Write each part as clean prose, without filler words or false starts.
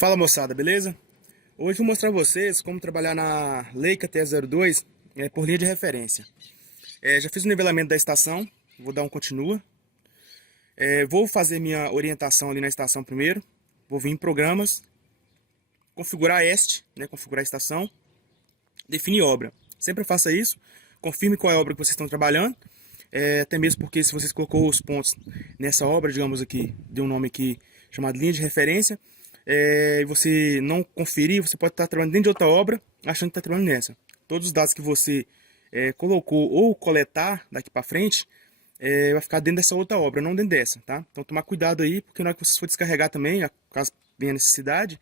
Fala moçada, beleza? Hoje vou mostrar a vocês como trabalhar na Leica T02 por linha de referência. Já fiz o nivelamento da estação, vou dar um continua. Vou fazer minha orientação ali na estação primeiro. Vou vir em programas, configurar a EST, configurar a estação, definir obra. Sempre faça isso, confirme qual é a obra que vocês estão trabalhando. Até mesmo porque se vocês colocou os pontos nessa obra, digamos aqui, deu um nome aqui chamado linha de referência, e você não conferir, você pode estar trabalhando dentro de outra obra, achando que está trabalhando nessa. Todos os dados que você colocou ou coletar daqui para frente, vai ficar dentro dessa outra obra, não dentro dessa, tá? Então tomar cuidado aí, porque na hora que vocês for descarregar também, caso venha a necessidade,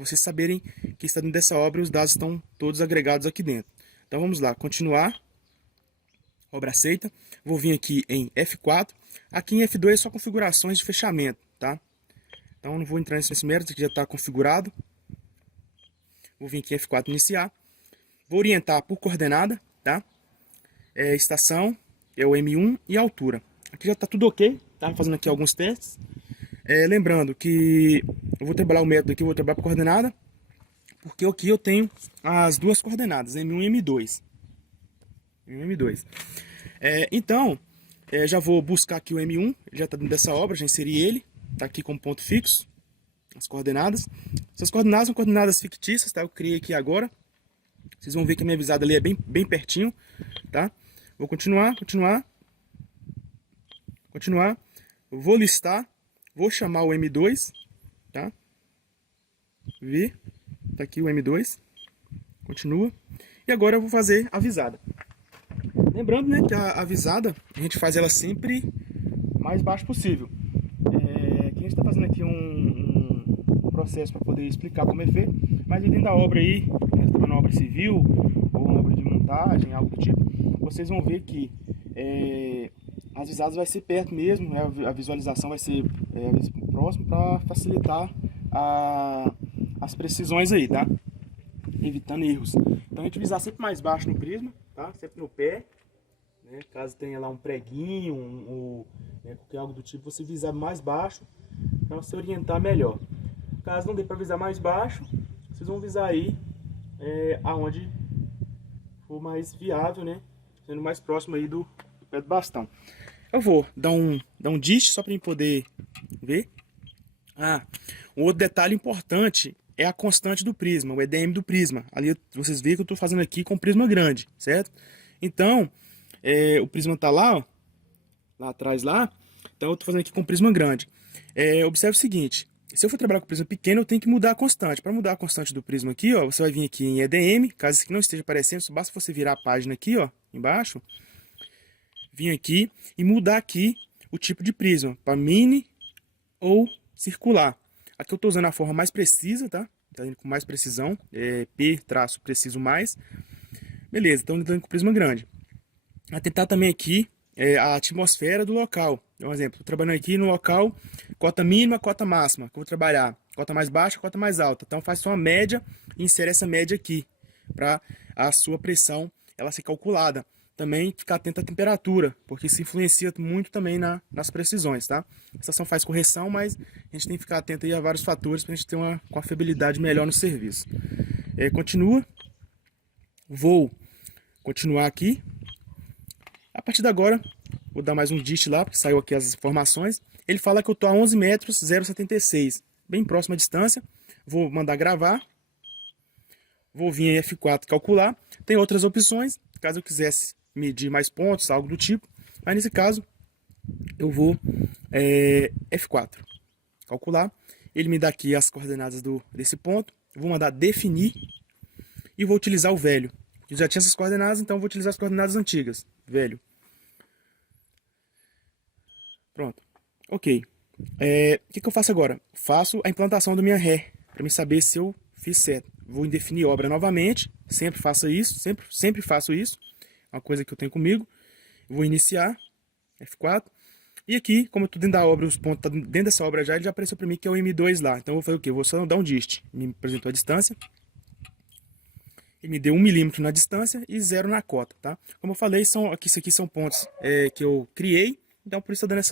vocês saberem que está dentro dessa obra e os dados estão todos agregados aqui dentro. Então vamos lá, continuar. Obra aceita. Vou vir aqui em F4. Aqui em F2 é só configurações de fechamento, tá? Então não vou entrar nesse mérito, que já está configurado. Vou vir aqui em F4 iniciar. Vou orientar por coordenada, tá? Estação, é o M1 e altura. Aqui já está tudo ok, tá? Fazendo aqui alguns testes. Lembrando que eu vou trabalhar o método aqui, eu vou trabalhar por coordenada, porque aqui eu tenho as duas coordenadas, M1 e M2. M2. Então, já vou buscar aqui o M1, ele já está dentro dessa obra, já inseri ele, está aqui como ponto fixo, as coordenadas. Essas coordenadas são coordenadas fictícias, tá? Eu criei aqui agora. Vocês vão ver que a minha visada ali é bem pertinho, tá? Vou continuar. Vou listar, vou chamar o M2, tá? Ver, tá aqui o M2, continua. E agora eu vou fazer a visada. Lembrando, né, que a visada, a gente faz ela sempre mais baixo possível. Que a gente está fazendo aqui um processo para poder explicar como é feito, mas dentro da obra aí, uma obra civil ou uma obra de montagem, algo do tipo, vocês vão ver que as visadas vai ser perto mesmo, né, a visualização vai ser próximo para facilitar as precisões aí, tá? Evitando erros. Então a gente visar sempre mais baixo no prisma, tá? Sempre no pé, né? Caso tenha lá um preguinho ou qualquer algo do tipo, você visar mais baixo para você orientar melhor. Caso não dê para visar mais baixo, vocês vão visar aí aonde for mais viável, né? Sendo mais próximo aí do pé do bastão. Eu vou dar um dist só para poder ver. Um outro detalhe importante é a constante do prisma, o EDM do prisma. Ali vocês veem que eu estou fazendo aqui com prisma grande, certo? Então, o prisma está lá, ó, lá atrás lá. Então eu estou fazendo aqui com prisma grande. Observe o seguinte, se eu for trabalhar com prisma pequeno, eu tenho que mudar a constante. Para mudar a constante do prisma aqui, ó, você vai vir aqui em EDM, caso isso aqui não esteja aparecendo, basta você virar a página aqui, ó, embaixo. Vir aqui e mudar aqui o tipo de prisma, para mini ou circular. Aqui eu estou usando a forma mais precisa, tá? Tá indo com mais precisão, P-preciso mais. Beleza, então estou indo com prisma grande. Vou tentar também aqui a atmosfera do local. Um exemplo, estou trabalhando aqui no local, cota mínima, cota máxima, que eu vou trabalhar. Cota mais baixa, cota mais alta. Então faz só uma média e insere essa média aqui, para a sua pressão ela ser calculada. Também ficar atento à temperatura, porque isso influencia muito também nas precisões, tá? A estação faz correção, mas a gente tem que ficar atento aí a vários fatores para a gente ter uma confiabilidade melhor no serviço. Continua. Vou continuar aqui. A partir de agora, vou dar mais um dist lá, porque saiu aqui as informações. Ele fala que eu estou a 11 metros 0,76, bem próxima à distância. Vou mandar gravar. Vou vir em F4 calcular. Tem outras opções, caso eu quisesse medir mais pontos, algo do tipo. Mas nesse caso, eu vou F4 calcular. Ele me dá aqui as coordenadas desse ponto. Eu vou mandar definir e vou utilizar o velho. Eu já tinha essas coordenadas, então eu vou utilizar as coordenadas antigas. Velho. Pronto. Ok. O que eu faço agora? Faço a implantação da minha ré, para me saber se eu fiz certo. Vou definir obra novamente. Sempre faço isso. Sempre faço isso. Uma coisa que eu tenho comigo. Vou iniciar. F4. E aqui, como eu estou dentro da obra, os pontos estão dentro dessa obra já, ele já apareceu para mim que é o M2 lá. Então eu vou fazer o quê? Eu vou só dar um dist. Me apresentou a distância. Ele me deu 1 milímetro na distância e 0 na cota, tá? Como eu falei, isso aqui são pontos que eu criei. Então por isso está dando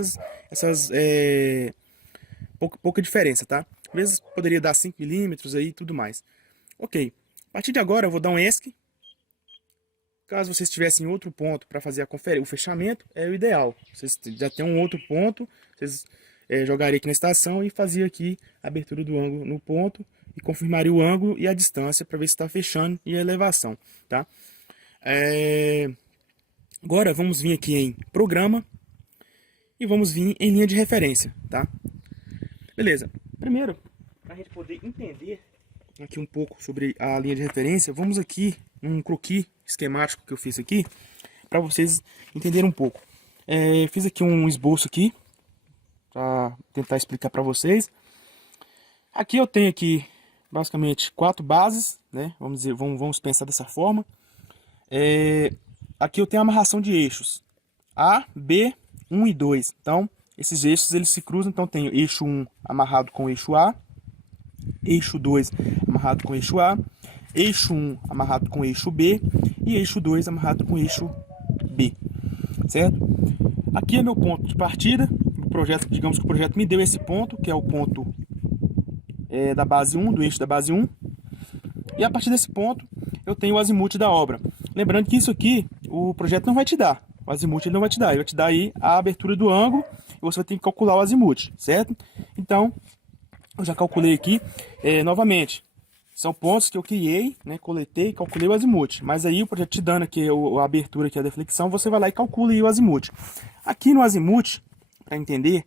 pouca diferença, tá? Às vezes poderia dar 5 milímetros aí e tudo mais. Ok. A partir de agora eu vou dar um ESC. Caso vocês tivessem outro ponto para fazer o fechamento, é o ideal. Vocês já tem um outro ponto, vocês jogariam aqui na estação e fazia aqui a abertura do ângulo no ponto e confirmaria o ângulo e a distância para ver se está fechando e a elevação, tá? Agora vamos vir aqui em programa e vamos vir em linha de referência, tá? Beleza. Primeiro, para a gente poder entender aqui um pouco sobre a linha de referência, vamos aqui num croquis esquemático que eu fiz aqui, para vocês entenderem um pouco. Fiz aqui um esboço aqui, para tentar explicar para vocês. Aqui eu tenho aqui, basicamente, 4 bases, né? Vamos pensar dessa forma. Aqui eu tenho a amarração de eixos A, B, 1 e 2. Então, esses eixos eles se cruzam, então tenho eixo 1 amarrado com eixo A, eixo 2 amarrado com eixo A, eixo 1 amarrado com eixo B e eixo 2 amarrado com eixo B, certo? Aqui é meu ponto de partida, o projeto, digamos que o projeto me deu esse ponto, que é o ponto da base 1, do eixo da base 1, e a partir desse ponto eu tenho o azimuth da obra. Lembrando que isso aqui o projeto não vai te dar, o azimuth ele não vai te dar, ele vai te dar aí a abertura do ângulo e você vai ter que calcular o azimuth, certo? Então, eu já calculei aqui, novamente, são pontos que eu criei, né, coletei, calculei o azimuth. Mas aí o projeto te dando aqui a abertura, aqui a deflexão, você vai lá e calcula aí o azimuth. Aqui no azimuth, para entender,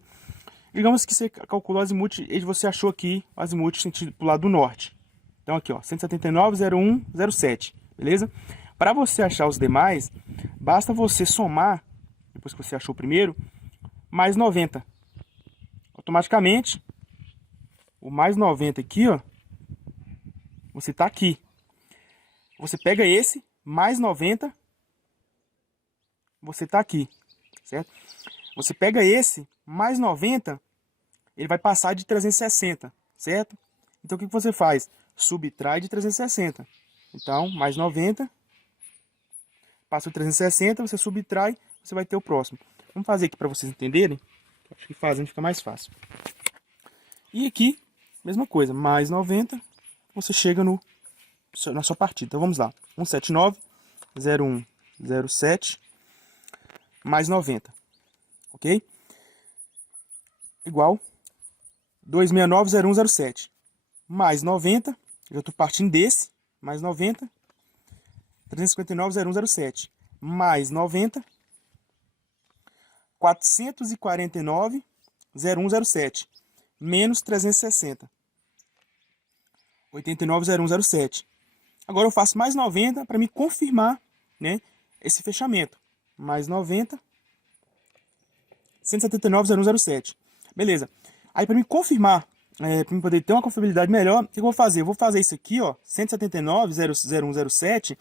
digamos que você calculou o azimuth e você achou aqui o azimuth sentido para o lado do norte. Então aqui, ó, 179,01,07, beleza? Para você achar os demais, basta você somar, depois que você achou o primeiro, mais 90. Automaticamente, o mais 90 aqui, ó, você está aqui. Você pega esse, mais 90, você está aqui, certo? Você pega esse, mais 90, ele vai passar de 360, certo? Então, o que você faz? Subtrai de 360. Então, mais 90, passou 360, você subtrai, você vai ter o próximo. Vamos fazer aqui para vocês entenderem. Acho que fazendo fica mais fácil. E aqui, mesma coisa, mais 90, você chega na sua partida. Então vamos lá. 179,01,07 mais 90. Ok? Igual 269,01,07 mais 90. Eu estou partindo desse. Mais 90. 359,01,07 mais 90. 449,01,07 menos 360. 89,01,07. Agora eu faço mais 90 para me confirmar, né, esse fechamento. Mais 90. 179,01,07. Beleza. Aí para me confirmar, para me poder ter uma confiabilidade melhor, o que eu vou fazer? Eu vou fazer isso aqui, ó, 179,01,07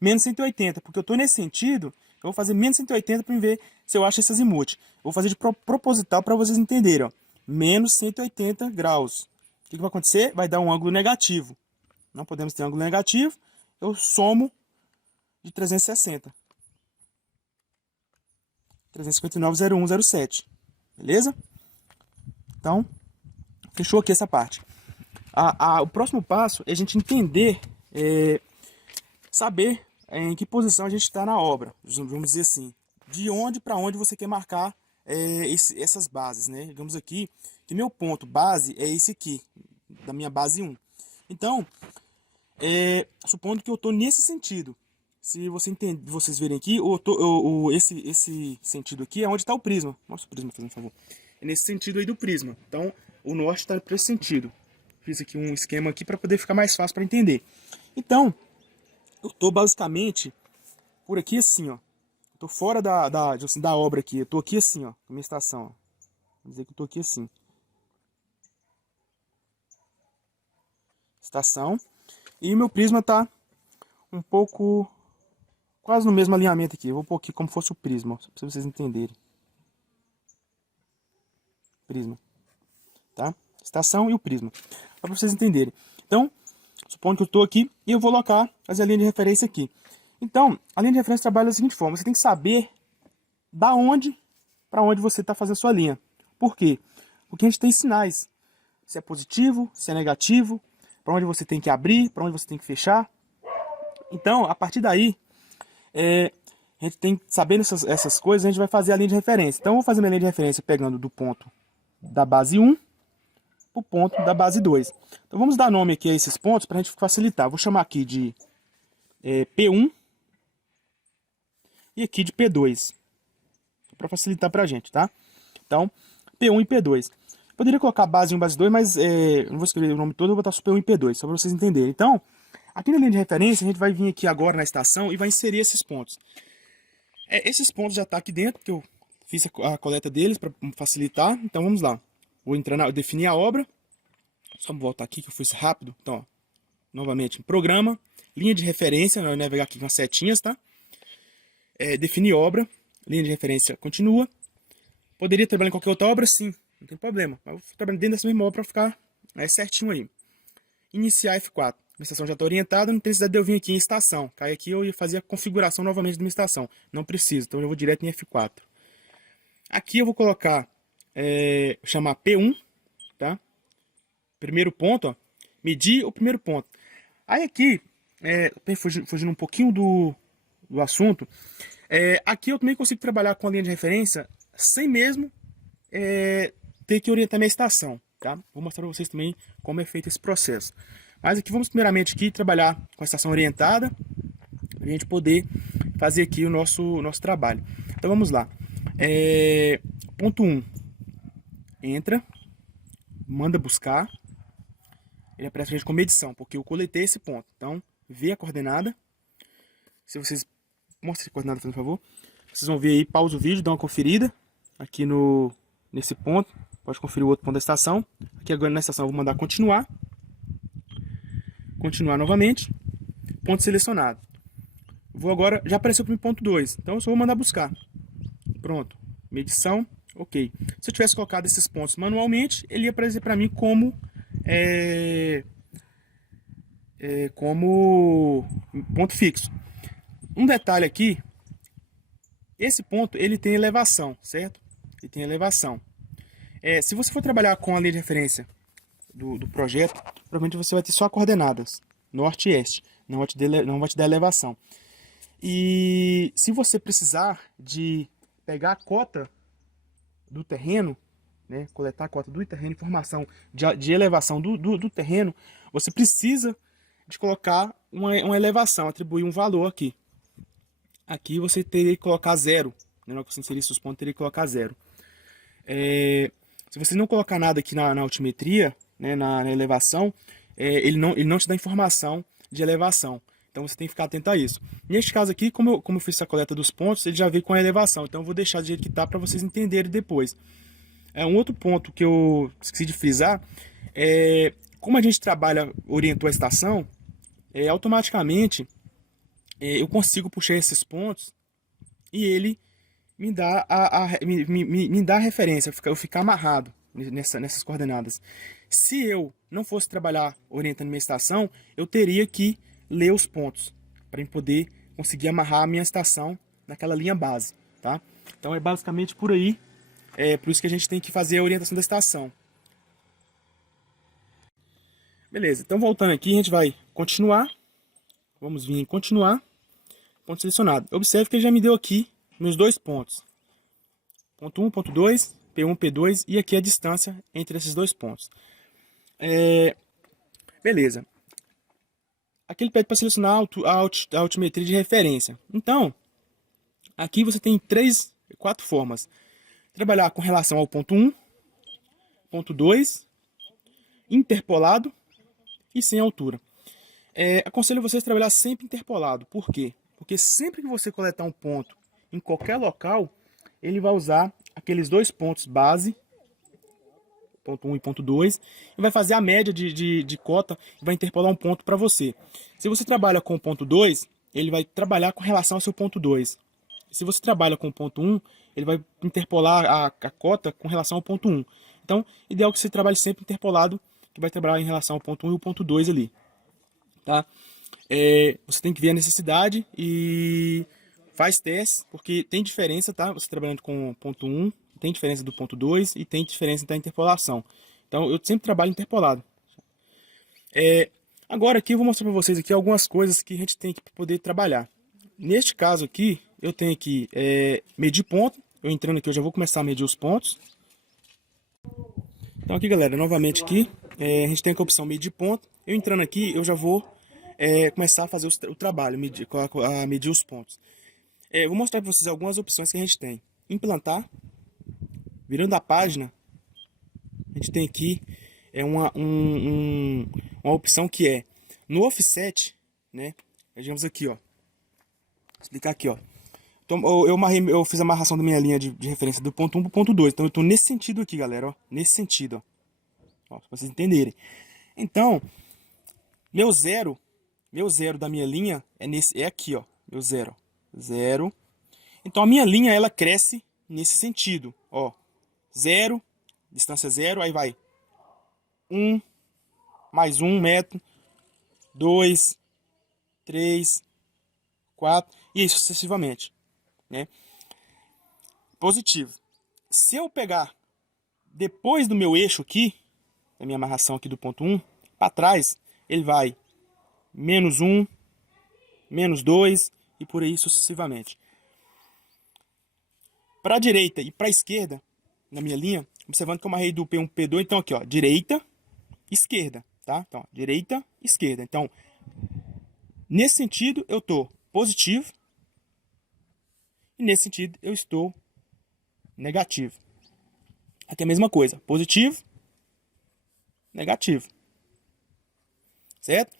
menos 180, porque eu estou nesse sentido, eu vou fazer menos 180 para ver se eu acho esse azimuth. Eu vou fazer de proposital para vocês entenderem, ó. Menos 180 graus. O que vai acontecer? Vai dar um ângulo negativo. Não podemos ter ângulo negativo. Eu somo de 360. 359,01,07. Beleza? Então, fechou aqui essa parte. O próximo passo é a gente entender, saber em que posição a gente está na obra. Vamos dizer assim, de onde para onde você quer marcar essas bases, né? Digamos aqui que meu ponto base é esse aqui, da minha base 1. Então, supondo que eu estou nesse sentido. Se vocês verem aqui, esse sentido aqui é onde está o prisma. Mostra o prisma, fazendo um favor. É nesse sentido aí do prisma. Então, o norte está para esse sentido. Fiz aqui um esquema aqui para poder ficar mais fácil para entender. Então, eu estou basicamente por aqui assim, ó. Estou fora da obra aqui. Eu estou aqui assim, ó, na minha estação. Ó. Vamos dizer que eu estou aqui assim. Estação. E meu prisma está um pouco, quase no mesmo alinhamento aqui. Eu vou pôr aqui como fosse o prisma, ó, só para vocês entenderem. Prisma. Tá? Estação e o prisma. Só para vocês entenderem. Então, supondo que eu estou aqui e eu vou colocar fazer a linha de referência aqui. Então, a linha de referência trabalha da seguinte forma. Você tem que saber da onde para onde você está fazendo a sua linha. Por quê? Porque a gente tem sinais. se é positivo, se é negativo, para onde você tem que abrir, para onde você tem que fechar. Então, a partir daí, a gente tem, sabendo essas coisas, a gente vai fazer a linha de referência. Então, eu vou fazer minha linha de referência pegando do ponto da base 1 para o ponto da base 2. Então, vamos dar nome aqui a esses pontos para a gente facilitar. Vou chamar aqui de P1 e aqui de P2, para facilitar para a gente, tá? Então, P1 e P2. Poderia colocar base 1 e base 2, mas eu não vou escrever o nome todo, eu vou botar só P1 e P2, só para vocês entenderem. Então, aqui na linha de referência, a gente vai vir aqui agora na estação e vai inserir esses pontos. Esses pontos já estão aqui dentro, porque eu fiz a coleta deles para facilitar. Então, vamos lá. Vou entrar definir a obra. Só voltar aqui que eu fiz rápido. Então, ó, novamente, programa, linha de referência, nós vamos navegar aqui com as setinhas, tá? Definir obra, linha de referência continua. Poderia trabalhar em qualquer outra obra? Sim, não tem problema. Mas eu vou trabalhar dentro dessa mesma obra para ficar certinho aí. Iniciar F4. A estação já está orientada, não tem necessidade de eu vir aqui em estação. Cai aqui eu ia fazer a configuração novamente de uma estação. Não preciso, então eu vou direto em F4. Aqui eu vou colocar, chamar P1, tá? Primeiro ponto, ó, medir o primeiro ponto. Aí aqui, fugindo um pouquinho do assunto, aqui eu também consigo trabalhar com a linha de referência sem mesmo ter que orientar minha estação, tá? Vou mostrar para vocês também como é feito esse processo. Mas aqui vamos primeiramente aqui trabalhar com a estação orientada, para a gente poder fazer aqui o nosso trabalho. Então vamos lá. Ponto 1. Entra, manda buscar. Ele aparece pra gente como medição, porque eu coletei esse ponto. Então, vê a coordenada. Se vocês... Mostra a coordenada, por favor. Vocês vão ver aí, pausa o vídeo, dá uma conferida. Aqui nesse ponto. Pode conferir o outro ponto da estação. Aqui agora na estação eu vou mandar continuar. Continuar novamente. Ponto selecionado. Vou agora... Já apareceu para mim ponto 2. Então, eu só vou mandar buscar. Pronto. Medição. Ok. Se eu tivesse colocado esses pontos manualmente, ele ia aparecer para mim como... como ponto fixo. Um detalhe aqui, esse ponto ele tem elevação, certo? Ele tem elevação. Se você for trabalhar com a linha de referência do projeto, provavelmente você vai ter só coordenadas, norte e este, não vai te dar elevação. E se você precisar de pegar a cota do terreno, né, coletar a cota do terreno, informação de elevação do terreno, você precisa de colocar uma elevação, atribuir um valor aqui. Aqui você teria que colocar 0. Na hora que você inserir seus pontos, teria que colocar 0. Se você não colocar nada aqui na altimetria, né, na elevação, ele não te dá informação de elevação. Então você tem que ficar atento a isso. Neste caso aqui, como eu fiz essa coleta dos pontos, ele já veio com a elevação. Então eu vou deixar do jeito que está para vocês entenderem depois. Um outro ponto que eu esqueci de frisar como a gente orientou a estação, automaticamente eu consigo puxar esses pontos e ele me dá me dá a referência, eu ficar amarrado nessas coordenadas. Se eu não fosse trabalhar orientando minha estação, eu teria que ler os pontos para poder conseguir amarrar a minha estação naquela linha base, tá? Então é basicamente por aí. Por isso que a gente tem que fazer a orientação da estação. Beleza, então voltando aqui, a gente vai continuar. Vamos vir em continuar. Ponto selecionado. Observe que ele já me deu aqui meus dois pontos. Ponto 1, ponto 2, P1, P2 e aqui a distância entre esses dois pontos. Beleza. Aqui ele pede para selecionar a altimetria de referência. Então, aqui você tem 4 formas. Trabalhar com relação ao ponto 1, ponto 2, interpolado e sem altura. Aconselho vocês a trabalhar sempre interpolado. Por quê? Porque sempre que você coletar um ponto em qualquer local, ele vai usar aqueles dois pontos base, ponto 1 e ponto 2, e vai fazer a média de cota e vai interpolar um ponto para você. Se você trabalha com o ponto 2, ele vai trabalhar com relação ao seu ponto 2. Se você trabalha com o ponto 1, ele vai interpolar a cota com relação ao ponto 1. Então, ideal que você trabalhe sempre interpolado, que vai trabalhar em relação ao ponto 1 e o ponto 2 ali. Tá? Você tem que ver a necessidade e faz testes, porque tem diferença, tá? Você trabalhando com o ponto 1, tem diferença do ponto 2 e tem diferença da interpolação. Então eu sempre trabalho interpolado. Agora aqui eu vou mostrar para vocês aqui algumas coisas que a gente tem aqui para poder trabalhar. Neste caso aqui, eu tenho aqui medir ponto. Eu entrando aqui, eu já vou começar a medir os pontos. Então aqui, galera, novamente aqui, a gente tem aqui a opção medir ponto. Eu entrando aqui, eu já vou começar a fazer o trabalho, medir os pontos. Vou mostrar para vocês algumas opções que a gente tem. Implantar, virando a página, a gente tem aqui uma opção que é no offset, né? Vejamos aqui, ó. Vou explicar aqui, ó. Então, eu fiz a amarração da minha linha de referência do ponto 1 para o ponto 2. Então eu estou nesse sentido aqui, galera, ó. Nesse sentido, ó. Para vocês entenderem. Então, meu zero da minha linha é aqui, ó. Meu zero. Zero. Então a minha linha, ela cresce nesse sentido, ó. Zero, distância zero, aí vai 1, mais 1 metro, 2, 3, 4, e isso sucessivamente, né? Positivo. Se eu pegar depois do meu eixo aqui, da minha amarração aqui do ponto 1, para trás, ele vai menos 1, menos 2 e por aí sucessivamente. Para a direita e para a esquerda, na minha linha, observando que eu amarrei do P1 para P2, então aqui, ó, direita, esquerda, tá? Então, direita, esquerda. Então, nesse sentido, eu estou positivo. E nesse sentido, eu estou negativo. Aqui é a mesma coisa. Positivo, negativo. Certo?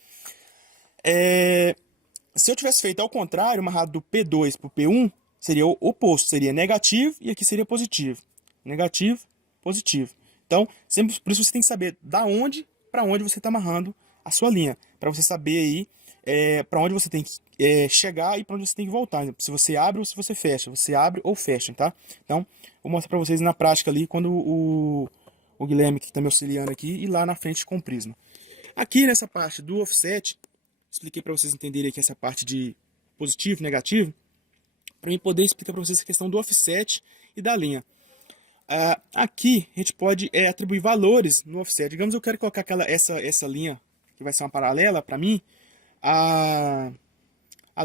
Se eu tivesse feito ao contrário, amarrado do P2 para o P1, seria o oposto. Seria negativo e aqui seria positivo. Negativo, positivo. Então, sempre, por isso você tem que saber da onde para onde você está amarrando a sua linha. Para você saber aí para onde você tem que chegar e para onde você tem que voltar. Se você abre ou se você fecha. Você abre ou fecha, tá? Então, vou mostrar para vocês na prática ali, quando o Guilherme, que está me auxiliando aqui, e lá na frente com o prisma. Aqui nessa parte do offset, expliquei para vocês entenderem aqui essa parte de positivo, negativo, para mim poder explicar para vocês a questão do offset e da linha. Aqui a gente pode atribuir valores no offset. Digamos, eu quero colocar essa linha, que vai ser uma paralela para mim, a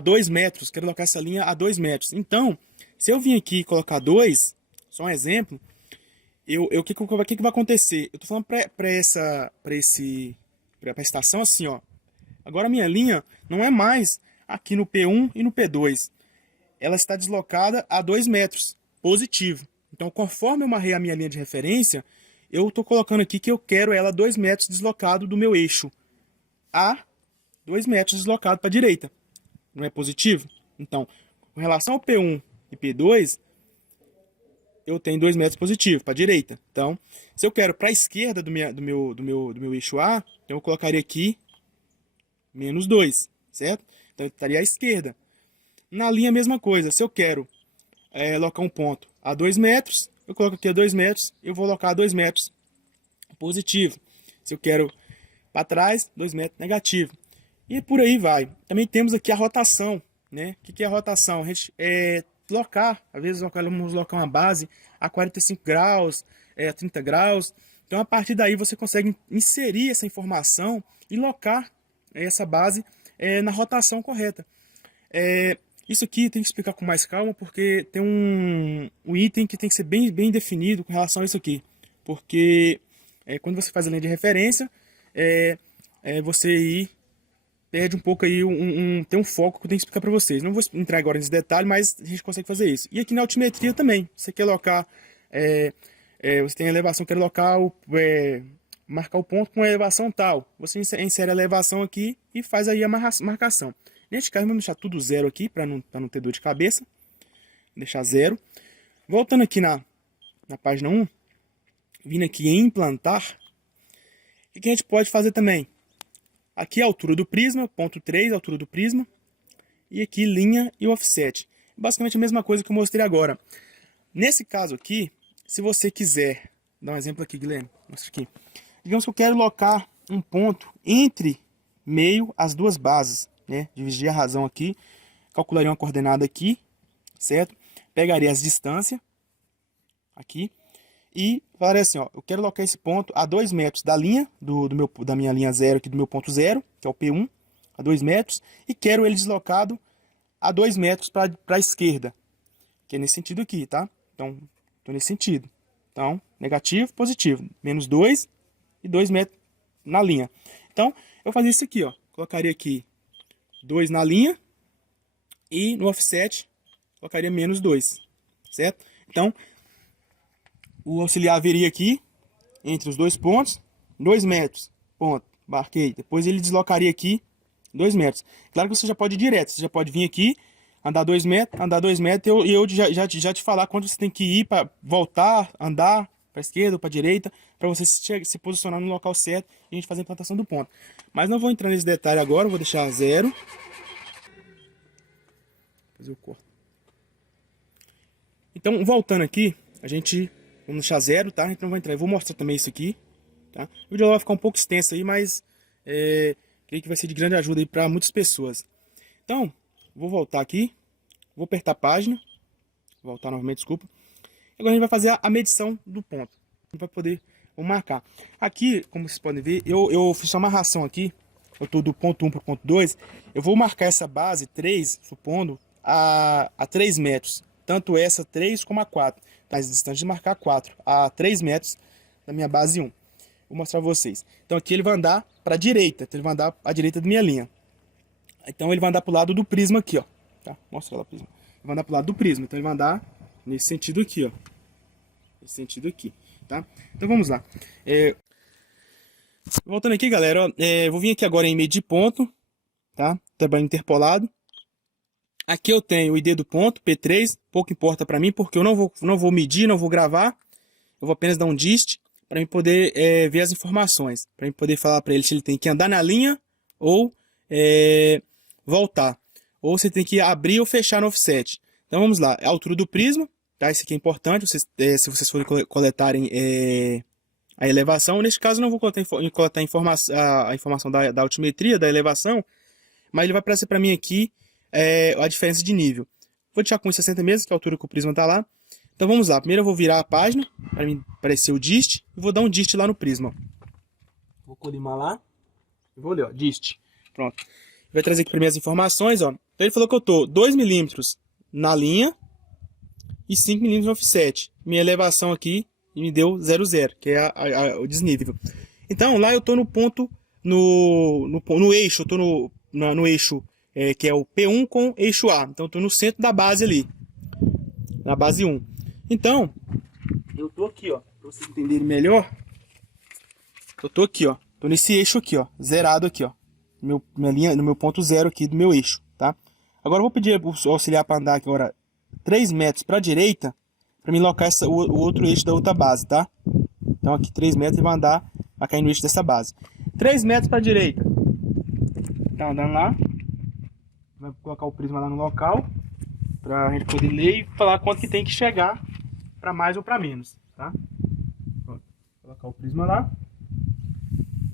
2 metros. Quero colocar essa linha a 2 metros. Então, se eu vim aqui e colocar 2, só um exemplo, o que vai acontecer? Eu estou falando para a estação assim, ó. Agora a minha linha não é mais aqui no P1 e no P2. Ela está deslocada a 2 metros, positivo. Então, conforme eu amarrei a minha linha de referência, eu estou colocando aqui que eu quero ela 2 metros deslocado do meu eixo a 2 metros deslocado para a direita. Não é positivo? Então, com relação ao P1 e P2, eu tenho 2 metros positivo para a direita. Então, se eu quero para a esquerda do meu eixo A, então eu colocaria aqui menos 2, certo? Então, eu estaria à esquerda. Na linha, a mesma coisa. Se eu quero alocar um ponto a 2 metros, eu coloco aqui a 2 metros, eu vou alocar a 2 metros positivo. Se eu quero para trás, 2 metros negativo. E por aí vai. Também temos aqui a rotação, né? O que é a rotação? A gente locar, às vezes vamos locar uma base a 45 graus, a 30 graus. Então a partir daí você consegue inserir essa informação e locar essa base na rotação correta. Isso aqui tem que explicar com mais calma, porque tem um item que tem que ser bem definido com relação a isso aqui. Porque quando você faz a linha de referência, você aí perde um pouco aí, tem um foco que eu tenho que explicar para vocês. Não vou entrar agora nesse detalhe, mas a gente consegue fazer isso. E aqui na altimetria também, você quer alocar, você tem a elevação, quer alocar, marcar o ponto com a elevação tal. Você insere a elevação aqui e faz aí a marcação. Neste caso, vamos deixar tudo zero aqui, para não ter dor de cabeça. Deixar zero. Voltando aqui na página 1, vindo aqui em implantar, o que a gente pode fazer também? Aqui a altura do prisma, ponto 3, altura do prisma. E aqui linha e offset. Basicamente a mesma coisa que eu mostrei agora. Nesse caso aqui, se você quiser, dar um exemplo aqui, Guilherme, mostra aqui. Digamos que eu quero locar um ponto entre meio as duas bases, né? Dividir a razão aqui, calcularia uma coordenada aqui, certo? Pegaria as distâncias aqui e falarei assim, ó, eu quero colocar esse ponto a 2 metros da linha, da minha linha zero aqui, do meu ponto zero, que é o P1, a 2 metros, e quero ele deslocado a 2 metros para a esquerda, que é nesse sentido aqui, tá? Então, estou nesse sentido. Então, negativo, positivo, menos 2 e 2 metros na linha. Então, eu fazia isso aqui, ó, colocaria aqui 2 na linha e no offset colocaria menos 2, certo? Então, o auxiliar viria aqui, entre os dois pontos, 2 metros, ponto, marquei. Depois ele deslocaria aqui 2 metros. Claro que você já pode ir direto, você já pode vir aqui, andar 2 metros, e eu já te falar quando você tem que ir para voltar, andar para a esquerda ou para a direita, para você se posicionar no local certo e a gente fazer a implantação do ponto. Mas não vou entrar nesse detalhe agora, vou deixar 0. Fazer o corte. Então, voltando aqui, vamos deixar 0, tá? Então, eu vou mostrar também isso aqui, tá? O vídeo vai ficar um pouco extenso aí, mas creio que vai ser de grande ajuda aí para muitas pessoas. Então, vou voltar aqui, vou apertar a página, voltar novamente, desculpa. Agora a gente vai fazer a medição do ponto, para poder marcar. Aqui, como vocês podem ver, eu fiz uma amarração aqui, eu estou do ponto 1 para o ponto 2, eu vou marcar essa base 3, supondo, a 3 metros, tanto essa 3 como a 4, mais distante de marcar 4, a 3 metros da minha base 1. Vou mostrar para vocês. Então aqui ele vai andar para a direita, então ele vai andar à direita da minha linha. Então ele vai andar para o lado do prisma aqui, ó. Tá? Mostra lá o prisma. Ele vai andar para o lado do prisma, então ele vai andar nesse sentido aqui, ó. Nesse sentido aqui, tá? Então vamos lá. Voltando aqui, galera, ó, vou vir aqui agora em medir ponto, tá? Trabalho interpolado. Aqui eu tenho o ID do ponto, P3, pouco importa para mim, porque eu não vou medir, não vou gravar. Eu vou apenas dar um dist para mim poder ver as informações, para mim poder falar para ele se ele tem que andar na linha ou voltar, ou se tem que abrir ou fechar no offset. Então vamos lá, a altura do prisma, tá? Isso aqui é importante, se vocês forem coletarem a elevação. Neste caso eu não vou coletar a informação da altimetria, da elevação, mas ele vai aparecer para mim aqui a diferença de nível. Vou deixar com 60 mesmo, que é a altura que o prisma está lá. Então vamos lá, primeiro eu vou virar a página, para mim aparecer o dist, e vou dar um dist lá no prisma. Vou colimar lá, e vou ler, ó, dist. Pronto. Vai trazer aqui para mim as informações, ó. Então ele falou que eu estou 2 milímetros na linha e 5 milímetros no offset. Minha elevação aqui me deu 0,0, que é o desnível. Então lá eu estou no ponto, no eixo, eu estou no eixo que é o P1 com eixo A. Então eu estou no centro da base ali, na base 1. Então, eu estou aqui, ó, para vocês entenderem melhor. Eu estou aqui, ó, estou nesse eixo aqui, ó, zerado aqui, ó, minha linha, no meu ponto 0 aqui do meu eixo, tá? Agora eu vou pedir o auxiliar para andar aqui agora 3 metros para a direita, para me locar o outro eixo da outra base, tá? Então aqui 3 metros e vai cair no eixo dessa base. 3 metros para a direita. Tá andando lá. Vai colocar o prisma lá no local, para a gente poder ler e falar quanto que tem que chegar para mais ou para menos, tá? Pronto. Vou colocar o prisma lá.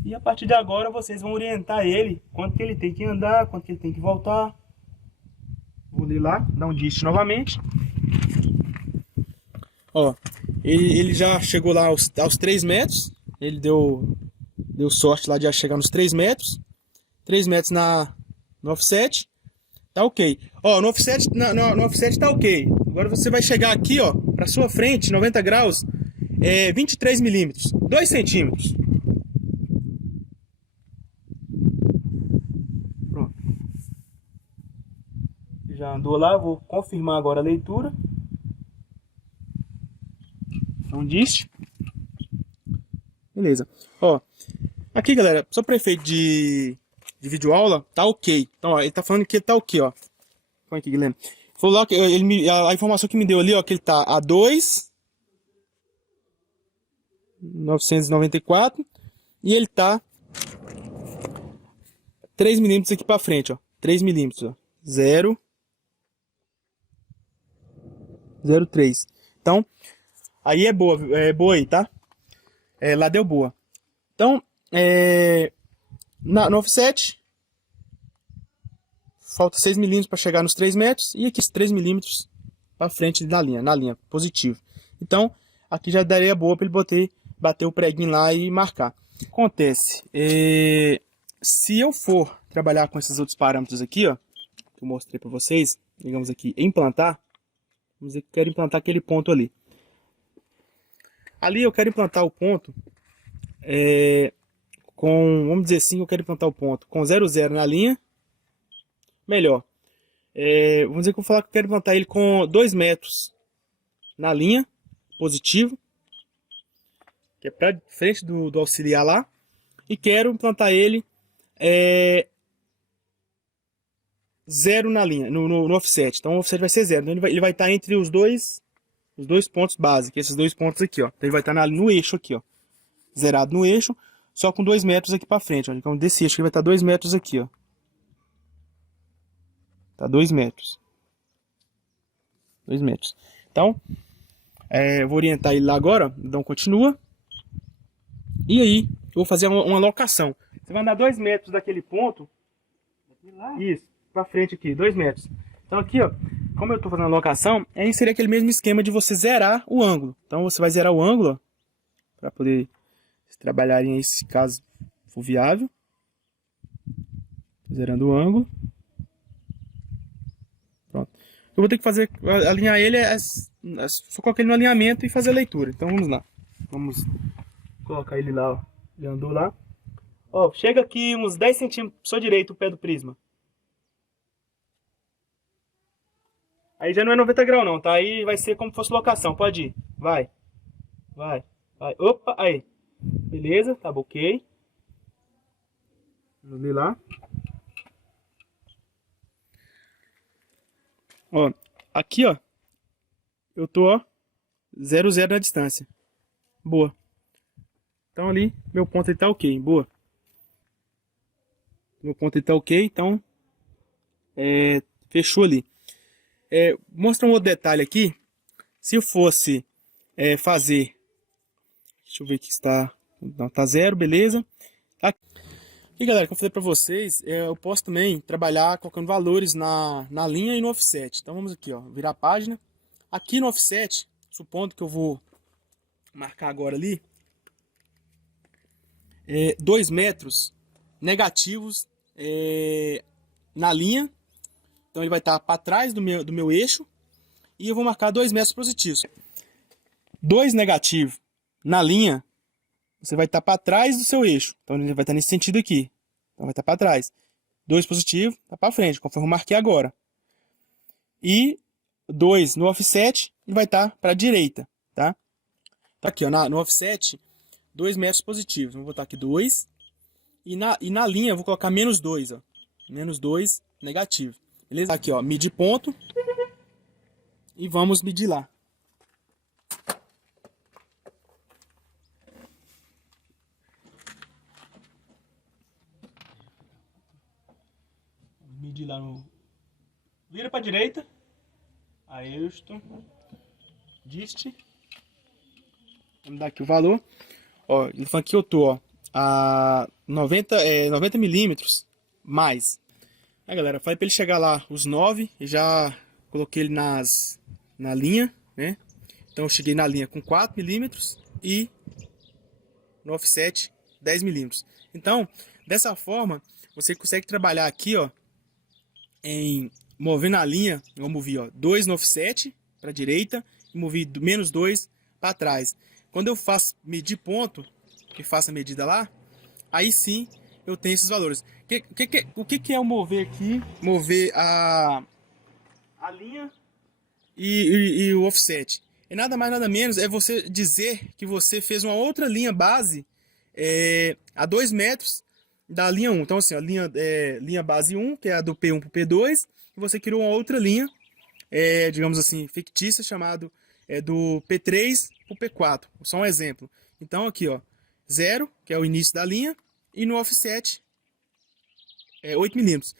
E a partir de agora vocês vão orientar ele quanto que ele tem que andar, quanto que ele tem que voltar. Vou ler lá, dar um dist novamente. Ó, ele já chegou lá aos 3 metros. Ele deu sorte lá de chegar nos 3 metros. 3 metros no offset. Tá ok. Ó, no offset tá ok. Agora você vai chegar aqui, ó, pra sua frente, 90 graus, 23 milímetros, 2 centímetros. Pronto. Já andou lá, vou confirmar agora a leitura. Então, dist. Beleza. Ó, aqui, galera, só para efeito de videoaula, tá ok. Então, ó, ele tá falando que tá ok, ó. Põe aqui, Guilherme. Falou lá que a informação que me deu ali, ó, que ele tá a 2,994 e ele tá 3 milímetros aqui para frente, ó. 3 milímetros, ó. 0,03. Então, aí é boa aí, tá? Lá deu boa. Então, no offset, falta 6 milímetros para chegar nos 3 metros. E aqui 3 milímetros para frente na linha positivo. Então, aqui já daria boa para ele bater o preguinho lá e marcar. Acontece, se eu for trabalhar com esses outros parâmetros aqui, ó, que eu mostrei para vocês, digamos aqui, implantar, vamos dizer que eu quero implantar aquele ponto ali. Ali eu quero implantar o ponto vamos dizer assim, eu quero implantar o ponto com 0, 0 na linha, melhor. Vamos dizer que eu vou falar que eu quero implantar ele com 2 metros na linha, positivo, que é para frente do auxiliar lá, e quero implantar ele 0 na linha, no offset. Então o offset vai ser 0, então ele vai estar entre os dois pontos básicos, esses 2 pontos aqui, ó. Então ele vai estar no eixo aqui, ó, zerado no eixo, só com 2 metros aqui para frente, ó. Então desse eixo ele vai estar 2 metros aqui, ó. Tá 2 metros. 2 metros. Então, eu vou orientar ele lá agora, então continua. E aí, eu vou fazer uma locação. Você vai andar 2 metros daquele ponto. Isso, pra frente aqui, 2 metros. Então aqui, ó, como eu tô fazendo a locação, aí seria aquele mesmo esquema de você zerar o ângulo. Então você vai zerar o ângulo, ó, pra poder trabalhar em esse caso for viável. Tô zerando o ângulo. Pronto. Eu vou ter que fazer, alinhar ele, só colocar ele no alinhamento e fazer a leitura. Então vamos lá. Vamos colocar ele lá, ó. Ele andou lá. Ó, chega aqui uns 10 centímetros para sua direita o pé do prisma. Aí já não é 90 graus não, tá? Aí vai ser como se fosse locação, pode ir. Vai. Vai. Vai. Opa, aí. Beleza, tá ok. Vamos ver lá. Ó, aqui, ó. Eu tô, ó, 0, 0 na distância. Boa. Então ali, meu ponto ele tá ok, boa. Meu ponto ele tá ok, então fechou ali. Mostra um outro detalhe aqui. Se eu fosse fazer, deixa eu ver que está, não, tá 0, beleza. Aqui, e galera, como eu falei para vocês, eu posso também trabalhar colocando valores na linha e no offset. Então vamos aqui, ó, virar a página. Aqui no offset, supondo que eu vou marcar agora ali 2 metros negativos na linha. Então ele vai estar para trás do meu eixo. E eu vou marcar 2 metros positivos. 2 negativo na linha, você vai estar para trás do seu eixo. Então ele vai estar nesse sentido aqui. Então vai estar para trás. 2 positivo, está para frente, conforme eu marquei agora. E 2 no offset, ele vai estar para a direita, tá? Tá aqui, ó, no offset, 2 metros positivos. Vou botar aqui 2. E na linha eu vou colocar menos 2, ó. Menos 2 negativo. Beleza? Aqui, ó, medir ponto. E vamos medir lá. Medir lá no... Vira para a direita. Aí isto. Diste. Vamos dar aqui o valor. Ó, ele falou que eu tô, ó, a 90 milímetros mais. Aí galera, falei para ele chegar lá os 9. Já coloquei ele na linha, né? Então eu cheguei na linha com 4 milímetros e no offset 10 milímetros. Então, dessa forma, você consegue trabalhar aqui, ó, em movendo a linha. Eu movi, ó, 2 no offset para a direita e movi menos 2 para trás. Quando eu faço medir ponto, que faço a medida lá, aí sim eu tenho esses valores. O que é o mover aqui? Mover a linha e o offset. É nada mais nada menos, é você dizer que você fez uma outra linha base a 2 metros da linha 1. Então assim, a linha base 1, que é a do P1 para o P2, e você criou uma outra linha, digamos assim, fictícia, chamado do P3 para o P4. Só um exemplo. Então aqui, ó, 0, que é o início da linha, e no offset 8 milímetros.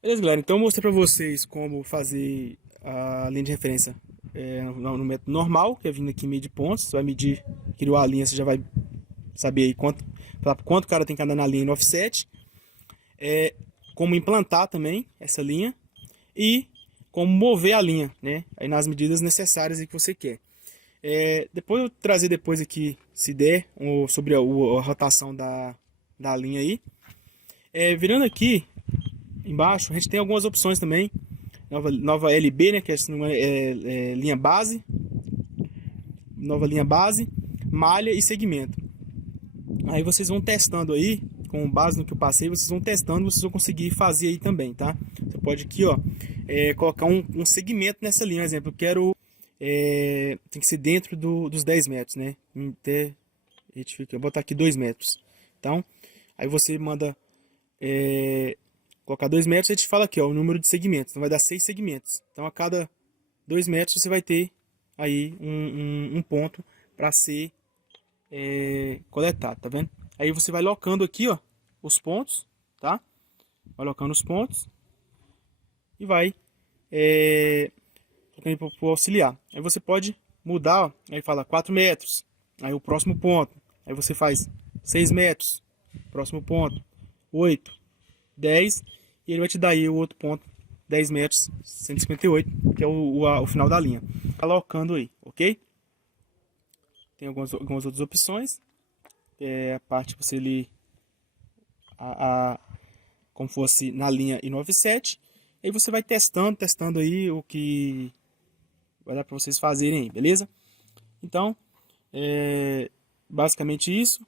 Beleza, galera? Então eu mostrei para vocês como fazer a linha de referência no método normal, que é vindo aqui em meio de pontos. Você vai medir, criou a linha, você já vai saber aí quanto o cara tem que andar na linha no offset. Como implantar também essa linha e como mover a linha, né? Aí nas medidas necessárias aí que você quer. Depois eu vou trazer depois aqui, se der, sobre a rotação da linha aí. Virando aqui embaixo, a gente tem algumas opções também. Nova LB, né, que é linha base. Nova linha base, malha e segmento. Aí vocês vão testando aí, com base no que eu passei, vocês vão testando, vocês vão conseguir fazer aí também, tá? Você pode aqui, ó, colocar um segmento nessa linha. Por exemplo, eu quero... tem que ser dentro dos 10 metros, né? Até, eu vou botar aqui 2 metros. Então, aí você manda colocar 2 metros, a gente fala aqui, ó, o número de segmentos. Então vai dar 6 segmentos. Então a cada 2 metros você vai ter aí um ponto para ser coletado, tá vendo? Aí você vai locando aqui, ó, os pontos, tá? Vai locando os pontos e vai colocando para auxiliar. Aí você pode mudar, ó, aí fala 4 metros, aí o próximo ponto, aí você faz 6 metros, próximo ponto, 8, 10, e ele vai te dar aí o outro ponto, 10 metros, 158, que é o final da linha. Tá locando aí, ok? Tem algumas outras opções. A parte que você lê como fosse na linha I97. Aí você vai testando aí o que vai dar para vocês fazerem aí, beleza? Então, basicamente isso.